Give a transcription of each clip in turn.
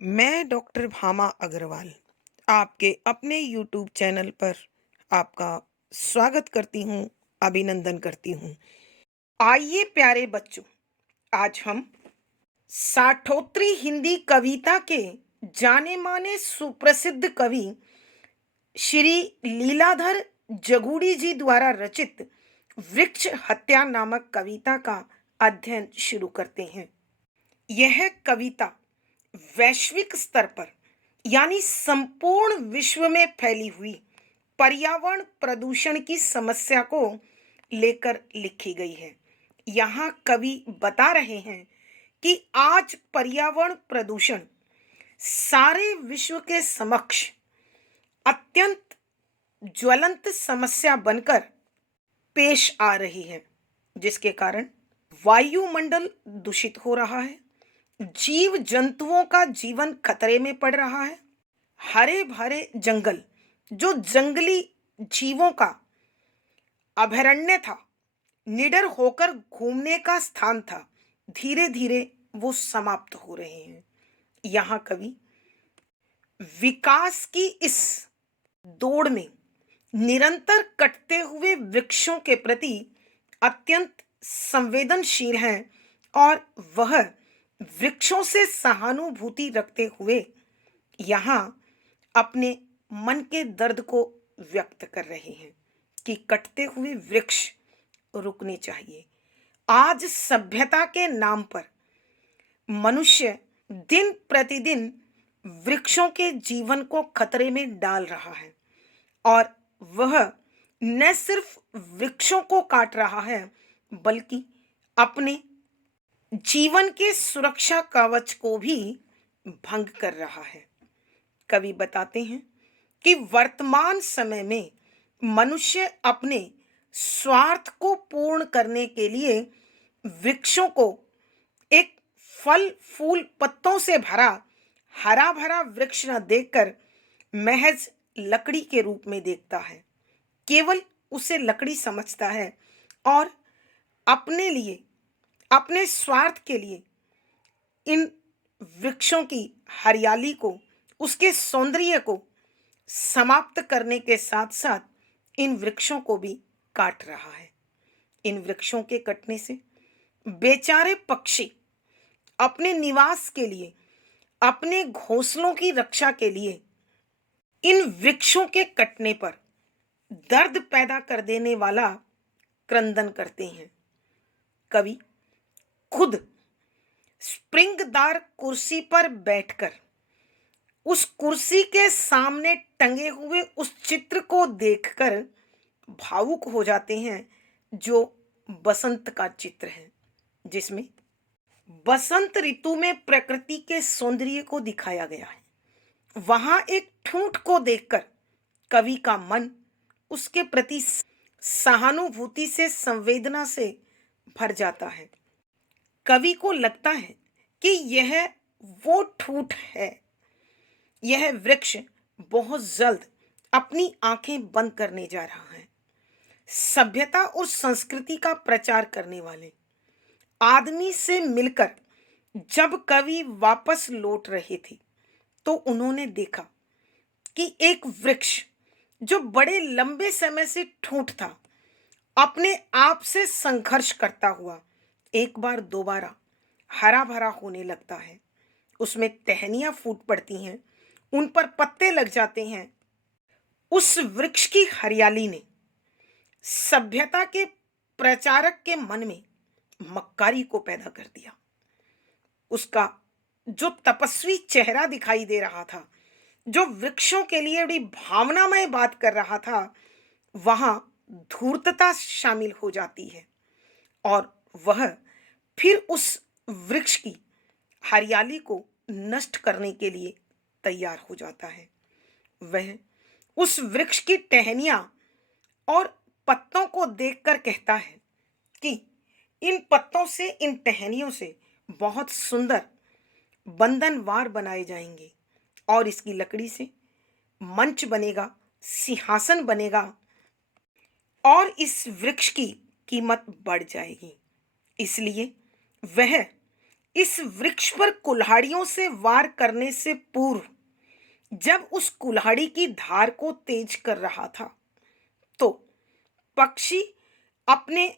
मैं डॉक्टर भामा अग्रवाल आपके अपने यूट्यूब चैनल पर आपका स्वागत करती हूँ, अभिनंदन करती हूँ। आइए प्यारे बच्चों, आज हम साठोत्री हिंदी कविता के जाने माने सुप्रसिद्ध कवि श्री लीलाधर जगूड़ी जी द्वारा रचित वृक्ष हत्या नामक कविता का अध्ययन शुरू करते हैं। यह कविता वैश्विक स्तर पर यानी संपूर्ण विश्व में फैली हुई पर्यावरण प्रदूषण की समस्या को लेकर लिखी गई है। यहाँ कवि बता रहे हैं कि आज पर्यावरण प्रदूषण सारे विश्व के समक्ष अत्यंत ज्वलंत समस्या बनकर पेश आ रही है, जिसके कारण वायुमंडल दूषित हो रहा है, जीव जंतुओं का जीवन खतरे में पड़ रहा है। हरे भरे जंगल जो जंगली जीवों का अभयारण्य था, निडर होकर घूमने का स्थान था, धीरे धीरे वो समाप्त हो रहे हैं। यहाँ कवि विकास की इस दौड़ में निरंतर कटते हुए वृक्षों के प्रति अत्यंत संवेदनशील हैं और वह वृक्षों से सहानुभूति रखते हुए यहाँ अपने मन के दर्द को व्यक्त कर रहे हैं कि कटते हुए वृक्ष रुकने चाहिए। आज सभ्यता के नाम पर मनुष्य दिन प्रतिदिन वृक्षों के जीवन को खतरे में डाल रहा है और वह न सिर्फ वृक्षों को काट रहा है, बल्कि अपने जीवन के सुरक्षा कवच को भी भंग कर रहा है। कवि बताते हैं कि वर्तमान समय में मनुष्य अपने स्वार्थ को पूर्ण करने के लिए वृक्षों को एक फल फूल पत्तों से भरा हरा भरा वृक्ष न देखकर महज लकड़ी के रूप में देखता है। केवल उसे लकड़ी समझता है और अपने लिए, अपने स्वार्थ के लिए इन वृक्षों की हरियाली को, उसके सौंदर्य को समाप्त करने के साथ साथ इन वृक्षों को भी काट रहा है। इन वृक्षों के कटने से बेचारे पक्षी अपने निवास के लिए, अपने घोंसलों की रक्षा के लिए इन वृक्षों के कटने पर दर्द पैदा कर देने वाला क्रंदन करते हैं। कवि खुद स्प्रिंगदार कुर्सी पर बैठकर उस कुर्सी के सामने टंगे हुए उस चित्र को देखकर भावुक हो जाते हैं, जो बसंत का चित्र है, जिसमें बसंत ऋतु में प्रकृति के सौंदर्य को दिखाया गया है। वहां एक ठूंठ को देखकर कवि का मन उसके प्रति सहानुभूति से, संवेदना से भर जाता है। कवि को लगता है कि यह वो ठूंठ है, यह वृक्ष बहुत जल्द अपनी आंखें बंद करने जा रहा है। सभ्यता और संस्कृति का प्रचार करने वाले आदमी से मिलकर जब कवि वापस लौट रहे थे, तो उन्होंने देखा कि एक वृक्ष जो बड़े लंबे समय से ठूंठ था, अपने आप से संघर्ष करता हुआ एक बार दोबारा हरा भरा होने लगता है। उसमें टहनियां फूट पड़ती हैं, उन पर पत्ते लग जाते हैं। उस वृक्ष की हरियाली ने सभ्यता के प्रचारक के मन में मक्कारी को पैदा कर दिया। उसका जो तपस्वी चेहरा दिखाई दे रहा था, जो वृक्षों के लिए बड़ी भावनामय बात कर रहा था, वहां धूर्तता शामिल हो जाती है और वह फिर उस वृक्ष की हरियाली को नष्ट करने के लिए तैयार हो जाता है। वह उस वृक्ष की टहनियां और पत्तों को देखकर कहता है कि इन पत्तों से, इन टहनियों से बहुत सुंदर बंधनवार बनाए जाएंगे और इसकी लकड़ी से मंच बनेगा, सिंहासन बनेगा और इस वृक्ष की कीमत बढ़ जाएगी। इसलिए वह इस वृक्ष पर कुल्हाड़ियों से वार करने से पूर्व जब उस कुल्हाड़ी की धार को तेज कर रहा था, तो पक्षी अपने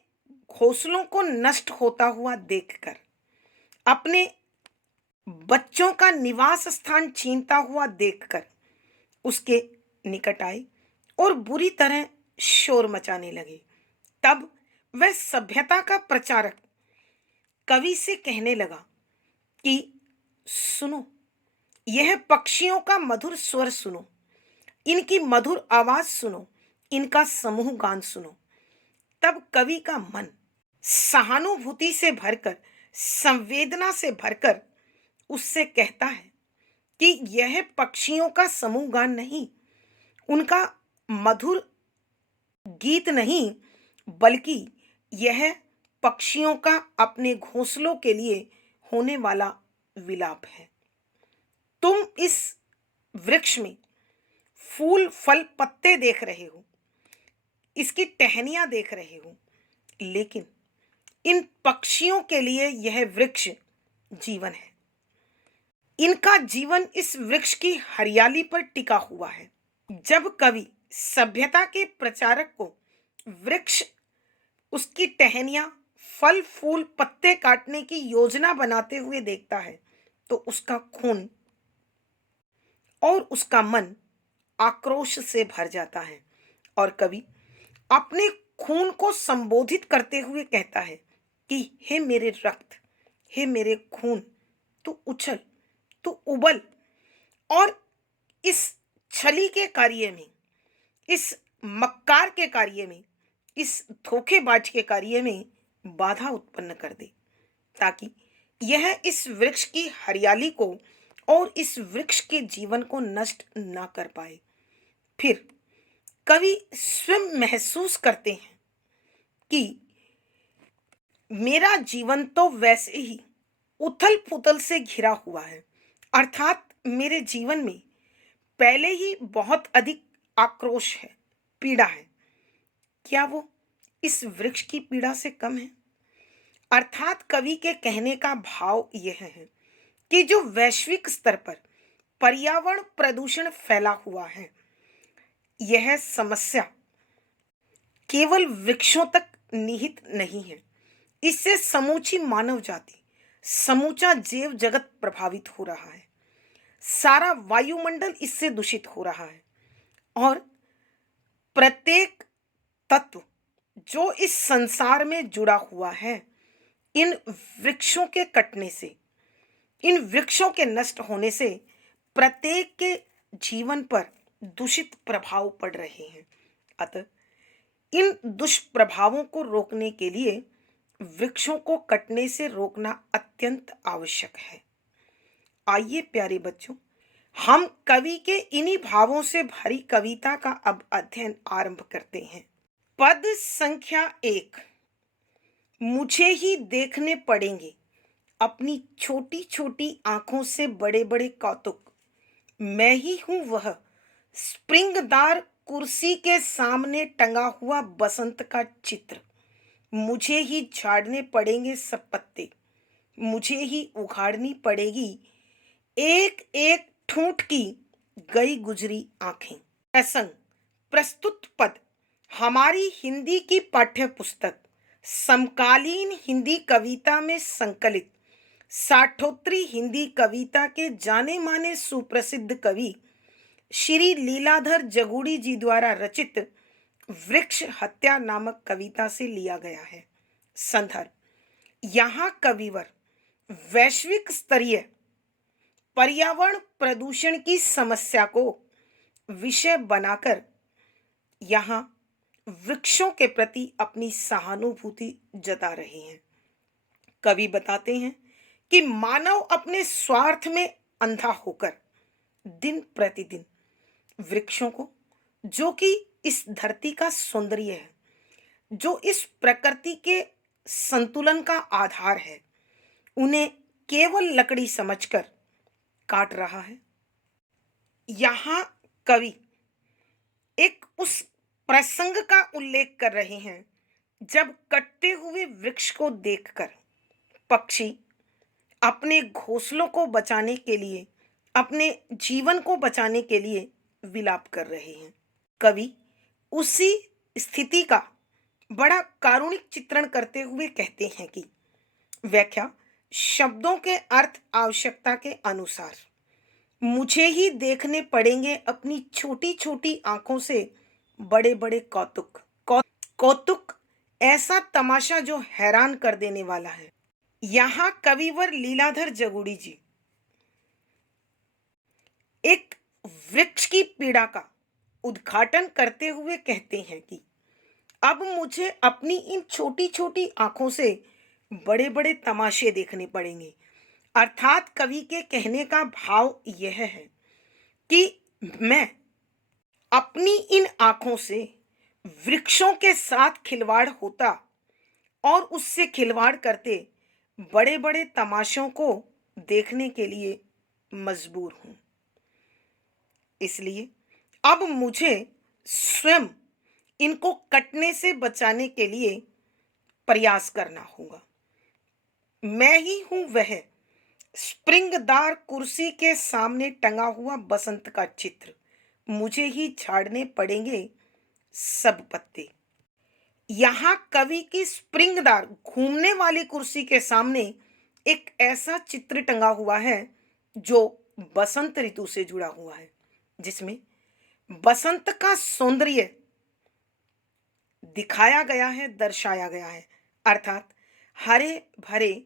घोंसलों को नष्ट होता हुआ देखकर, अपने बच्चों का निवास स्थान छीनता हुआ देखकर उसके निकट आए और बुरी तरह शोर मचाने लगे। तब वह सभ्यता का प्रचारक कवि से कहने लगा कि सुनो, यह पक्षियों का मधुर स्वर सुनो, इनकी मधुर आवाज सुनो, इनका समूह गान सुनो। तब कवि का मन सहानुभूति से भरकर, संवेदना से भरकर उससे कहता है कि यह पक्षियों का समूह गान नहीं, उनका मधुर गीत नहीं, बल्कि यह पक्षियों का अपने घोंसलों के लिए होने वाला विलाप है। तुम इस वृक्ष में फूल फल पत्ते देख रहे हो, इसकी टहनियां देख रहे हो, लेकिन इन पक्षियों के लिए यह वृक्ष जीवन है। इनका जीवन इस वृक्ष की हरियाली पर टिका हुआ है। जब कवि सभ्यता के प्रचारक को वृक्ष, उसकी टहनियां, फल फूल पत्ते काटने की योजना बनाते हुए देखता है, तो उसका खून और उसका मन आक्रोश से भर जाता है और कवि अपने खून को संबोधित करते हुए कहता है कि हे मेरे रक्त, हे मेरे खून, तू उछल, तू उबल और इस छली के कार्य में, इस मक्कार के कार्य में, इस धोखेबाज के कार्य में बाधा उत्पन्न कर दे, ताकि यह इस वृक्ष की हरियाली को और इस वृक्ष के जीवन को नष्ट ना कर पाए। फिर कवि स्वयं महसूस करते हैं कि मेरा जीवन तो वैसे ही उथल पुथल से घिरा हुआ है, अर्थात मेरे जीवन में पहले ही बहुत अधिक आक्रोश है, पीड़ा है। क्या वो इस वृक्ष की पीड़ा से कम है? अर्थात कवि के कहने का भाव यह है कि जो वैश्विक स्तर पर पर्यावरण प्रदूषण फैला हुआ है, यह समस्या केवल वृक्षों तक निहित नहीं है। इससे समूची मानव जाति, समूचा जीव जगत प्रभावित हो रहा है। सारा वायुमंडल इससे दूषित हो रहा है और प्रत्येक तत्व जो इस संसार में जुड़ा हुआ है, इन वृक्षों के कटने से, इन वृक्षों के नष्ट होने से प्रत्येक के जीवन पर दूषित प्रभाव पड़ रहे हैं। अतः इन दुष्प्रभावों को रोकने के लिए वृक्षों को कटने से रोकना अत्यंत आवश्यक है। आइए प्यारे बच्चों, हम कवि के इन्हीं भावों से भरी कविता का अब अध्ययन आरंभ करते हैं। पद संख्या 1। मुझे ही देखने पड़ेंगे अपनी छोटी छोटी आंखों से बड़े बड़े कौतुक। मैं ही हूं वह स्प्रिंगदार कुर्सी के सामने टंगा हुआ बसंत का चित्र। मुझे ही झाड़ने पड़ेंगे सब पत्ते, मुझे ही उखाड़नी पड़ेगी एक एक ठूंठ की गई गुजरी आंखें। प्रसंग प्रस्तुत पद हमारी हिंदी की पाठ्य पुस्तक समकालीन हिंदी कविता में संकलित साठोत्तरी हिंदी कविता के जाने माने सुप्रसिद्ध कवि श्री लीलाधर जगुड़ी जी द्वारा रचित वृक्ष हत्या नामक कविता से लिया गया है। संदर्भ, यहाँ कविवर वैश्विक स्तरीय पर्यावरण प्रदूषण की समस्या को विषय बनाकर यहाँ वृक्षों के प्रति अपनी सहानुभूति जता रहे हैं। कवि बताते हैं कि मानव अपने स्वार्थ में अंधा होकर दिन प्रतिदिन वृक्षों को, जो कि इस धरती का सौंदर्य है, जो इस प्रकृति के संतुलन का आधार है, उन्हें केवल लकड़ी समझकर काट रहा है। यहाँ कवि एक उस प्रसंग का उल्लेख कर रहे हैं जब कटते हुए वृक्ष को देखकर पक्षी अपने घोंसलों को बचाने के लिए, अपने जीवन को बचाने के लिए विलाप कर रहे हैं। कवि उसी स्थिति का बड़ा कारुणिक चित्रण करते हुए कहते हैं कि व्याख्या, शब्दों के अर्थ आवश्यकता के अनुसार मुझे ही देखने पड़ेंगे अपनी छोटी छोटी आंखों से बड़े बड़े कौतुक। कौतुक ऐसा तमाशा जो हैरान कर देने वाला है। यहाँ कविवर लीलाधर जगुड़ी जी एक वृक्ष की पीड़ा का उद्घाटन करते हुए कहते हैं कि अब मुझे अपनी इन छोटी छोटी आंखों से बड़े बड़े तमाशे देखने पड़ेंगे। अर्थात कवि के कहने का भाव यह है कि मैं अपनी इन आंखों से वृक्षों के साथ खिलवाड़ होता और उससे खिलवाड़ करते बड़े बड़े तमाशों को देखने के लिए मजबूर हूं। इसलिए अब मुझे स्वयं इनको कटने से बचाने के लिए प्रयास करना होगा। मैं ही हूं वह स्प्रिंगदार कुर्सी के सामने टंगा हुआ बसंत का चित्र, मुझे ही झाड़ने पड़ेंगे सब पत्ते। यहाँ कवि की स्प्रिंगदार घूमने वाली कुर्सी के सामने एक ऐसा चित्र टंगा हुआ है जो बसंत ऋतु से जुड़ा हुआ है, जिसमें बसंत का सौंदर्य दिखाया गया है, दर्शाया गया है। अर्थात हरे भरे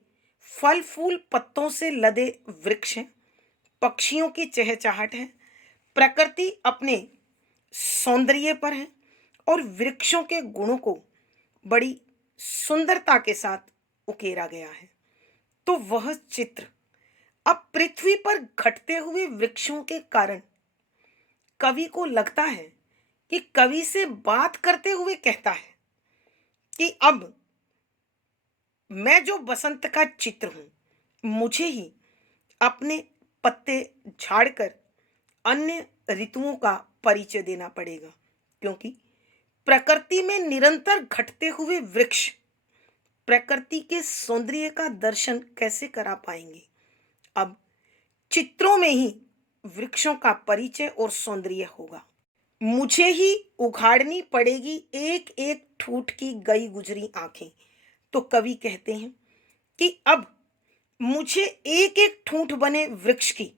फल फूल पत्तों से लदे वृक्ष हैं, पक्षियों की चहचहाट है, प्रकृति अपने सौंदर्य पर है और वृक्षों के गुणों को बड़ी सुंदरता के साथ उकेरा गया है। तो वह चित्र अब पृथ्वी पर घटते हुए वृक्षों के कारण कवि को लगता है कि कवि से बात करते हुए कहता है कि अब मैं जो बसंत का चित्र हूं, मुझे ही अपने पत्ते झाड़कर अन्य ऋतुओं का परिचय देना पड़ेगा, क्योंकि प्रकृति में निरंतर घटते हुए वृक्ष प्रकृति के सौंदर्य का दर्शन कैसे करा पाएंगे। अब चित्रों में ही वृक्षों का परिचय और सौंदर्य होगा। मुझे ही उघाड़नी पड़ेगी एक एक ठूठ की गई गुजरी आंखें। तो कवि कहते हैं कि अब मुझे एक एक ठूंठ बने वृक्ष की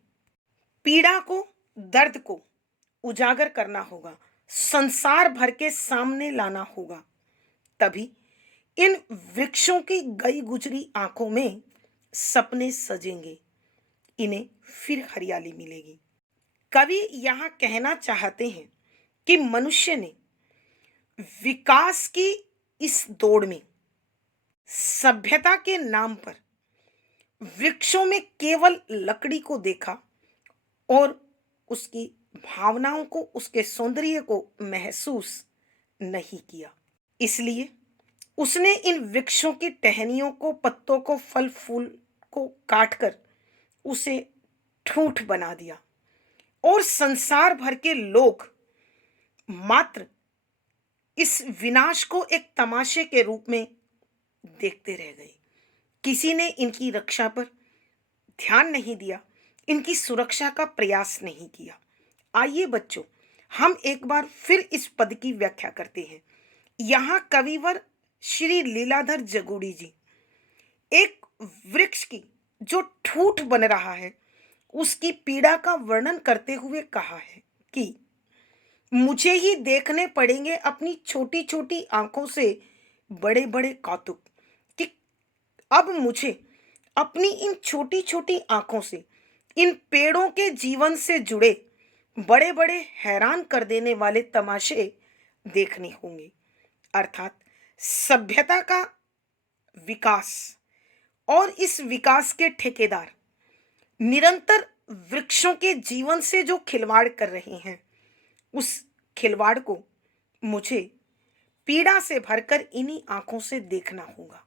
पीड़ा को, दर्द को उजागर करना होगा, संसार भर के सामने लाना होगा। तभी इन वृक्षों की गई गुजरी आंखों में सपने सजेंगे, इन्हें फिर हरियाली मिलेगी। कवि यहां कहना चाहते हैं कि मनुष्य ने विकास की इस दौड़ में सभ्यता के नाम पर वृक्षों में केवल लकड़ी को देखा और उसकी भावनाओं को, उसके सौंदर्य को महसूस नहीं किया। इसलिए उसने इन वृक्षों की टहनियों को, पत्तों को, फल फूल को काटकर उसे ठूंठ बना दिया और संसार भर के लोग मात्र इस विनाश को एक तमाशे के रूप में देखते रह गए। किसी ने इनकी रक्षा पर ध्यान नहीं दिया, इनकी सुरक्षा का प्रयास नहीं किया। आइए बच्चों, हम एक बार फिर इस पद की व्याख्या करते हैं। यहाँ कविवर श्री लीलाधर जगुड़ी जी एक वृक्ष की जो ठूठ बन रहा है उसकी पीड़ा का वर्णन करते हुए कहा है कि मुझे ही देखने पड़ेंगे अपनी छोटी छोटी आंखों से बड़े बड़े कौतुक, कि अब मुझे अपनी इन छोटी छोटी आंखों से इन पेड़ों के जीवन से जुड़े बड़े बड़े हैरान कर देने वाले तमाशे देखने होंगे। अर्थात सभ्यता का विकास और इस विकास के ठेकेदार निरंतर वृक्षों के जीवन से जो खिलवाड़ कर रहे हैं, उस खिलवाड़ को मुझे पीड़ा से भरकर इन्हीं आंखों से देखना होगा।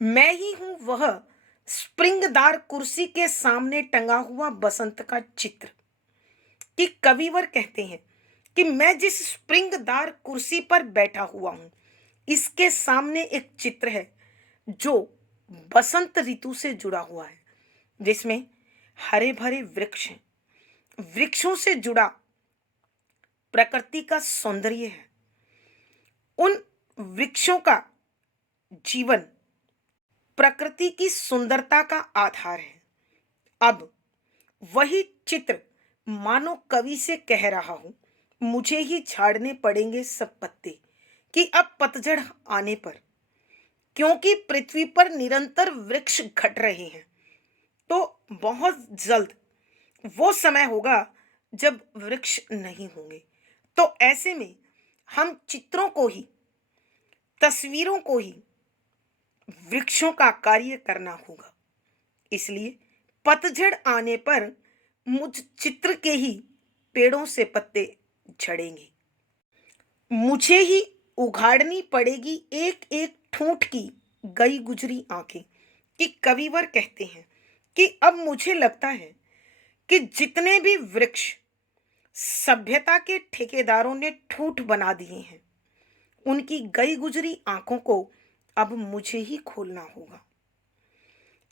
मैं ही हूं वह स्प्रिंगदार कुर्सी के सामने टंगा हुआ बसंत का चित्र, कि कविवर कहते हैं कि मैं जिस स्प्रिंगदार कुर्सी पर बैठा हुआ हूं, इसके सामने एक चित्र है जो बसंत ऋतु से जुड़ा हुआ है। जिसमें हरे भरे वृक्ष हैं। वृक्षों से जुड़ा प्रकृति का सौंदर्य है। उन वृक्षों का जीवन प्रकृति की सुंदरता का आधार है। अब वही चित्र मानो कवि से कह रहा हूं, मुझे ही झाड़ने पड़ेंगे सब पत्ते कि अब पतझड़ आने पर, क्योंकि पृथ्वी पर निरंतर वृक्ष घट रहे हैं, तो बहुत जल्द वो समय होगा जब वृक्ष नहीं होंगे। तो ऐसे में हम चित्रों को ही, तस्वीरों को ही वृक्षों का कार्य करना होगा। इसलिए पतझड़ आने पर मुझ चित्र के ही पेड़ों से पत्ते झड़ेंगे। मुझे ही उघाड़नी पड़ेगी एक एक ठूंठ की गई गुजरी आंखें, कि कविवर कहते हैं कि अब मुझे लगता है कि जितने भी वृक्ष सभ्यता के ठेकेदारों ने ठूंठ बना दिए हैं, उनकी गई गुजरी आंखों को अब मुझे ही खोलना होगा।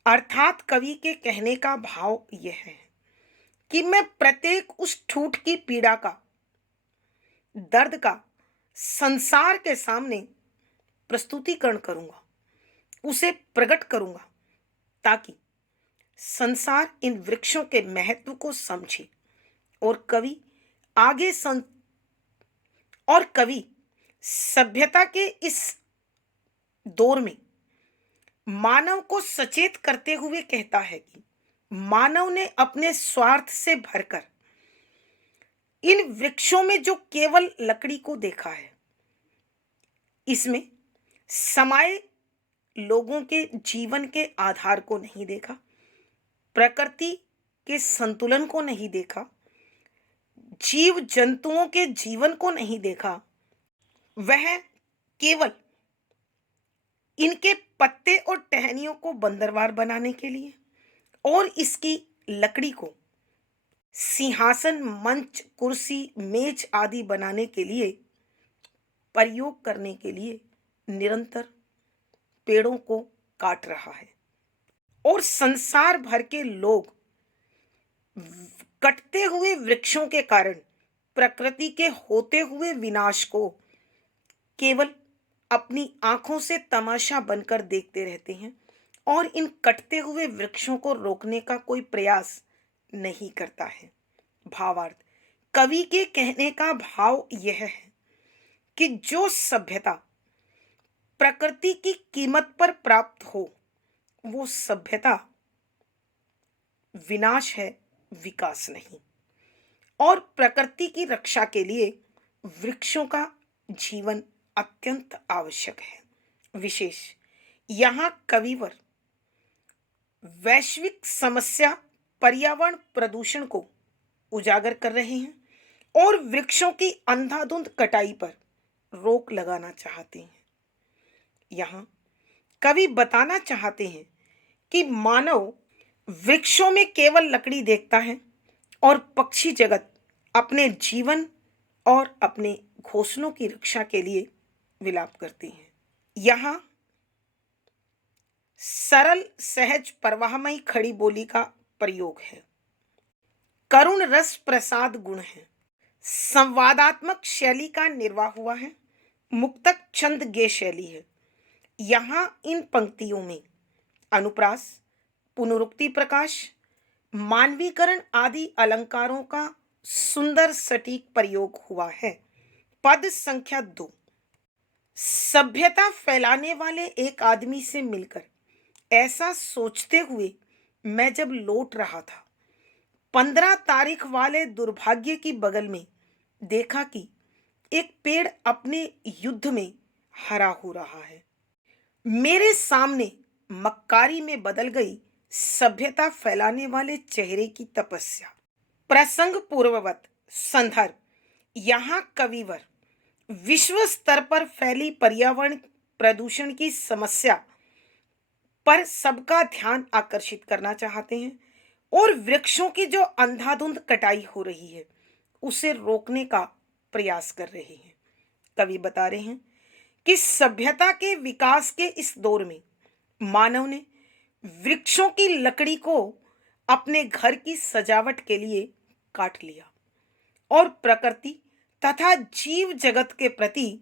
अर्थात कवि के कहने का भाव यह है कि मैं प्रत्येक उस ठूंठ की पीड़ा का, दर्द का संसार के सामने प्रस्तुतिकरण करूंगा, उसे प्रकट करूंगा, ताकि संसार इन वृक्षों के महत्व को समझे और कवि सभ्यता के इस दौर में मानव को सचेत करते हुए कहता है कि मानव ने अपने स्वार्थ से भरकर इन वृक्षों में जो केवल लकड़ी को देखा है, इसमें समाये लोगों के जीवन के आधार को नहीं देखा, प्रकृति के संतुलन को नहीं देखा, जीव जंतुओं के जीवन को नहीं देखा। वह केवल इनके पत्ते और टहनियों को बंदरवार बनाने के लिए और इसकी लकड़ी को सिंहासन, मंच, कुर्सी, मेज आदि बनाने के लिए प्रयोग करने के लिए निरंतर पेड़ों को काट रहा है। और संसार भर के लोग कटते हुए वृक्षों के कारण प्रकृति के होते हुए विनाश को केवल अपनी आंखों से तमाशा बनकर देखते रहते हैं और इन कटते हुए वृक्षों को रोकने का कोई प्रयास नहीं करता है। भावार्थ, कवि के कहने का भाव यह है कि जो सभ्यता प्रकृति की कीमत पर प्राप्त हो, वो सभ्यता विनाश है, विकास नहीं। और प्रकृति की रक्षा के लिए वृक्षों का जीवन अत्यंत आवश्यक है। विशेष यहाँ कविवर वैश्विक समस्या पर्यावरण प्रदूषण को उजागर कर रहे हैं और वृक्षों की अंधाधुंध कटाई पर रोक लगाना चाहते हैं। यहाँ कवि बताना चाहते हैं कि मानव वृक्षों में केवल लकड़ी देखता है और पक्षी जगत अपने जीवन और अपने घोंसलों की रक्षा के लिए विलाप करते हैं। यहाँ सरल, सहज, प्रवाहमयी खड़ी बोली का प्रयोग है। करुण रस प्रसाद गुण है। संवादात्मक शैली का निर्वाह हुआ है। मुक्तक छंद गे शैली है। यहाँ इन पंक्तियों में अनुप्रास, पुनरुक्ति प्रकाश, मानवीकरण आदि अलंकारों का सुंदर सटीक प्रयोग हुआ है। पद संख्या 2। सभ्यता फैलाने वाले एक आदमी से मिलकर ऐसा सोचते हुए मैं जब लौट रहा था, 15 तारीख वाले दुर्भाग्य की बगल में देखा कि एक पेड़ अपने युद्ध में हरा हो रहा है। मेरे सामने मक्कारी में बदल गई सभ्यता फैलाने वाले चेहरे की तपस्या। प्रसंग पूर्ववत संदर्भ, यहाँ कविवर विश्व स्तर पर फैली पर्यावरण प्रदूषण की समस्या पर सबका ध्यान आकर्षित करना चाहते हैं और वृक्षों की जो अंधाधुंध कटाई हो रही है उसे रोकने का प्रयास कर रहे हैं। कवि बता रहे हैं कि सभ्यता के विकास के इस दौर में मानव ने वृक्षों की लकड़ी को अपने घर की सजावट के लिए काट लिया और प्रकृति तथा जीव जगत के प्रति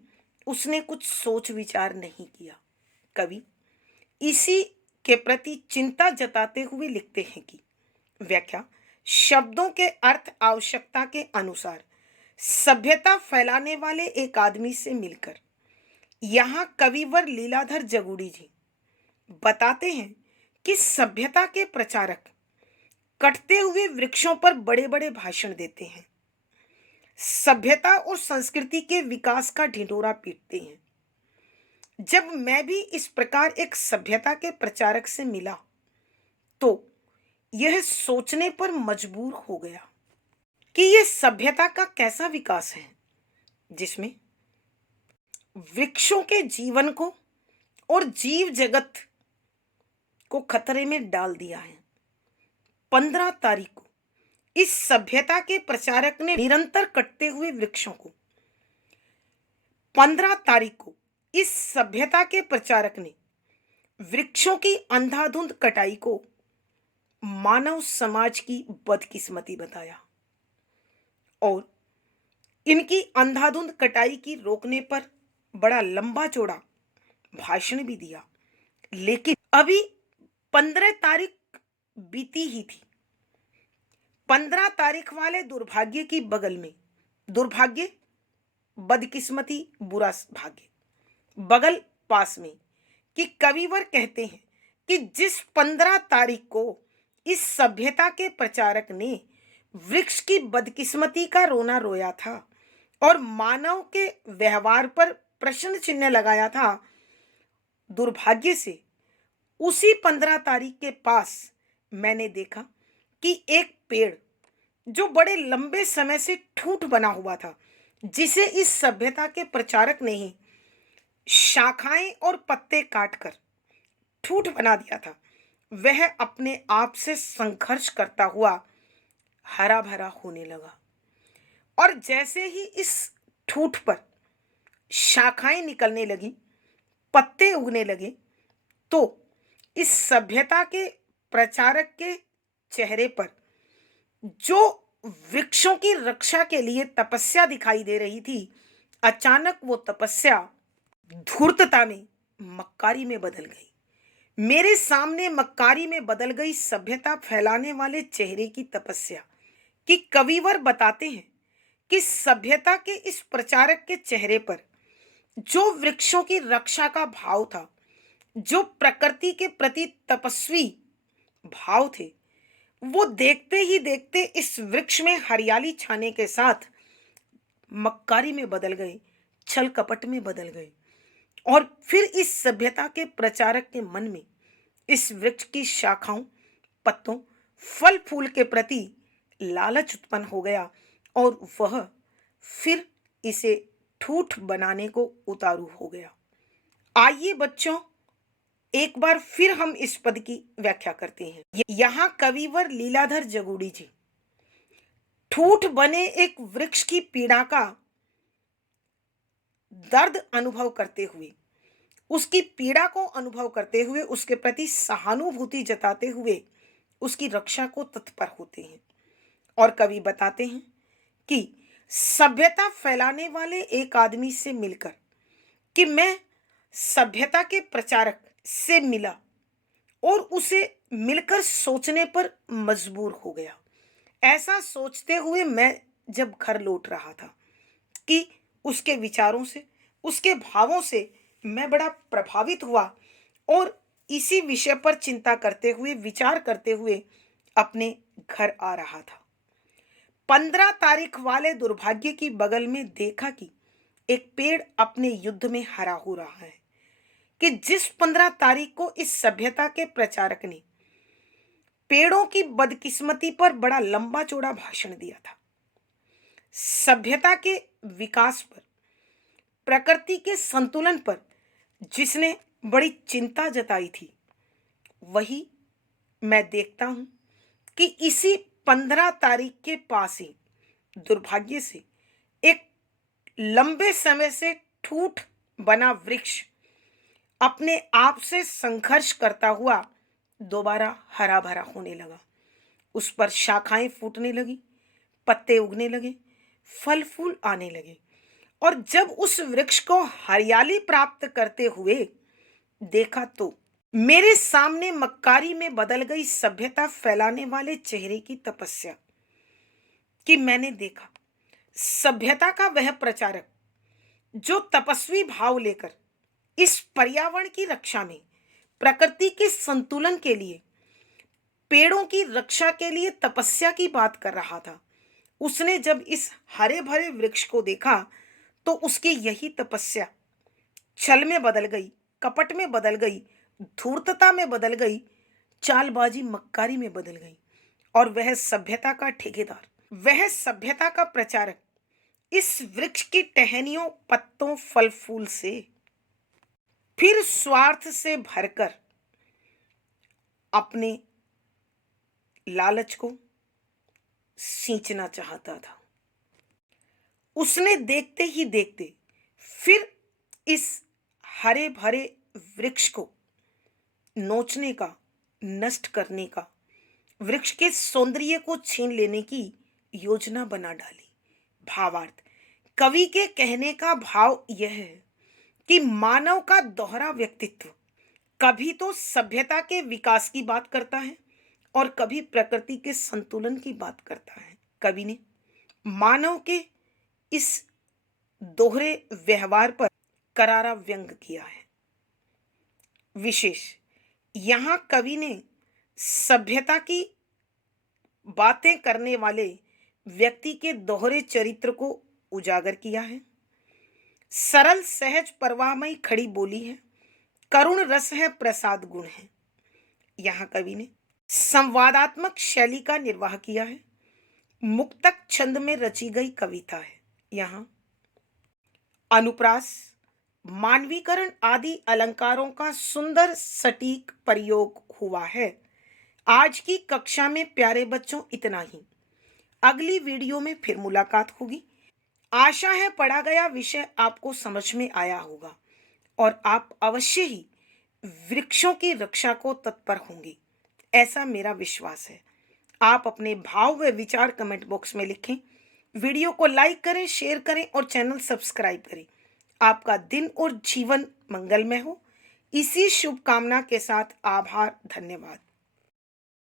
उसने कुछ सोच विचार नहीं किया। कवि इसी के प्रति चिंता जताते हुए लिखते हैं कि व्याख्या शब्दों के अर्थ आवश्यकता के अनुसार सभ्यता फैलाने वाले एक आदमी से मिलकर यहाँ कविवर लीलाधर जगूड़ी जी बताते हैं कि सभ्यता के प्रचारक कटते हुए वृक्षों पर बड़े बड़े भाषण देते हैं, सभ्यता और संस्कृति के विकास का ढिंढोरा पीटते हैं। जब मैं भी इस प्रकार एक सभ्यता के प्रचारक से मिला तो यह सोचने पर मजबूर हो गया कि यह सभ्यता का कैसा विकास है जिसमें वृक्षों के जीवन को और जीव जगत को खतरे में डाल दिया है। 15 तारीख को इस सभ्यता के प्रचारक ने निरंतर कटते हुए वृक्षों को 15 तारीख को इस सभ्यता के प्रचारक ने वृक्षों की अंधाधुंध कटाई को मानव समाज की बदकिस्मती बताया और इनकी अंधाधुंध कटाई की रोकने पर बड़ा लंबा चौड़ा भाषण भी दिया। लेकिन अभी 15 तारीख बीती ही थी। 15 तारीख वाले दुर्भाग्य की बगल में, दुर्भाग्य बदकिस्मती बुरा भाग्य, बगल पास में कि कविवर कहते हैं कि जिस 15 तारीख को इस सभ्यता के प्रचारक ने वृक्ष की बदकिस्मती का रोना रोया था और मानव के व्यवहार पर प्रश्न चिन्ह लगाया था, दुर्भाग्य से उसी 15 तारीख के पास मैंने देखा कि एक पेड़ जो बड़े लंबे समय से ठूंठ बना हुआ था, जिसे इस सभ्यता के प्रचारक ने ही शाखाएं और पत्ते काटकर ठूंठ बना दिया था, वह अपने आप से संघर्ष करता हुआ हरा भरा होने लगा। और जैसे ही इस ठूंठ पर शाखाएं निकलने लगी, पत्ते उगने लगे, तो इस सभ्यता के प्रचारक के चेहरे पर जो वृक्षों की रक्षा के लिए तपस्या दिखाई दे रही थी, अचानक वो तपस्या धूर्तता में, मक्कारी में बदल गई। मेरे सामने मक्कारी में बदल गई सभ्यता फैलाने वाले चेहरे की तपस्या कि कविवर बताते हैं कि सभ्यता के इस प्रचारक के चेहरे पर जो वृक्षों की रक्षा का भाव था, जो प्रकृति के प्रति तपस्वी भाव थे, वो देखते ही देखते इस वृक्ष में हरियाली छाने के साथ मक्कारी में बदल गए, छल कपट में बदल गए। और फिर इस सभ्यता के प्रचारक के मन में इस वृक्ष की शाखाओं, पत्तों, फल फूल के प्रति लालच उत्पन्न हो गया और वह फिर इसे ठूठ बनाने को उतारू हो गया। आइए बच्चों, एक बार फिर हम इस पद की व्याख्या करते हैं। यहाँ कविवर लीलाधर जगूड़ी जी ठूठ बने एक वृक्ष की पीड़ा का दर्द अनुभव करते हुए, उसकी पीड़ा को अनुभव करते हुए, उसके प्रति सहानुभूति जताते हुए उसकी रक्षा को तत्पर होते हैं। और कवि बताते हैं कि सभ्यता फैलाने वाले एक आदमी से मिलकर कि मैं सभ्यता के प्रचारक से मिला और उसे मिलकर सोचने पर मजबूर हो गया। ऐसा सोचते हुए मैं जब घर लौट रहा था कि उसके विचारों से, उसके भावों से मैं बड़ा प्रभावित हुआ और इसी विषय पर चिंता करते हुए, विचार करते हुए अपने घर आ रहा था। 15 तारीख वाले दुर्भाग्य की बगल में देखा कि एक पेड़ अपने युद्ध में हरा हो रहा है कि जिस 15 तारीख को इस सभ्यता के प्रचारक ने पेड़ों की बदकिस्मती पर बड़ा लंबा चौड़ा भाषण दिया था, सभ्यता के विकास पर, प्रकृति के संतुलन पर जिसने बड़ी चिंता जताई थी, वही मैं देखता हूं कि इसी 15 तारीख के पास ही दुर्भाग्य से एक लंबे समय से ठूठ बना वृक्ष अपने आप से संघर्ष करता हुआ दोबारा हरा भरा होने लगा उस पर शाखाएं फूटने लगी, पत्ते उगने लगे, फल फूल आने लगे। और जब उस वृक्ष को हरियाली प्राप्त करते हुए देखा तो मेरे सामने मक्कारी में बदल गई सभ्यता फैलाने वाले चेहरे की तपस्या कि मैंने देखा। सभ्यता का वह प्रचारक जो तपस्वी भाव लेकर इस पर्यावरण की रक्षा में, प्रकृति के संतुलन के लिए, पेड़ों की रक्षा के लिए तपस्या की बात कर रहा था, उसने जब इस हरे भरे वृक्ष को देखा तो उसकी यही तपस्या छल में बदल गई, कपट में बदल गई, धूर्तता में बदल गई, चालबाजी मक्कारी में बदल गई। और वह सभ्यता का ठेकेदार, वह सभ्यता का प्रचारक इस वृक्ष की टहनियों, पत्तों, फल फूल से फिर स्वार्थ से भरकर अपने लालच को सींचना चाहता था। उसने देखते ही देखते फिर इस हरे भरे वृक्ष को नोचने का, नष्ट करने का, वृक्ष के सौंदर्य को छीन लेने की योजना बना डाली। भावार्थ, कवि के कहने का भाव यह है कि मानव का दोहरा व्यक्तित्व कभी तो सभ्यता के विकास की बात करता है और कभी प्रकृति के संतुलन की बात करता है। कवि ने मानव के इस दोहरे व्यवहार पर करारा व्यंग किया है। विशेष यहाँ कवि ने सभ्यता की बातें करने वाले व्यक्ति के दोहरे चरित्र को उजागर किया है। सरल सहज परवाहमयी खड़ी बोली है, करुण रस है, प्रसाद गुण है। यहाँ कवि ने संवादात्मक शैली का निर्वाह किया है, मुक्तक छंद में रची गई कविता है। यहाँ अनुप्रास, मानवीकरण आदि अलंकारों का सुंदर सटीक प्रयोग हुआ है। आज की कक्षा में प्यारे बच्चों इतना ही। अगली वीडियो में फिर मुलाकात होगी। आशा है पढ़ा गया विषय आपको समझ में आया होगा और आप अवश्य ही वृक्षों की रक्षा को तत्पर होंगे, ऐसा मेरा विश्वास है। आप अपने भाव व विचार कमेंट बॉक्स में लिखें। वीडियो को लाइक करें, शेयर करें और चैनल सब्सक्राइब करें। आपका दिन और जीवन मंगलमय हो, इसी शुभकामना के साथ आभार, धन्यवाद।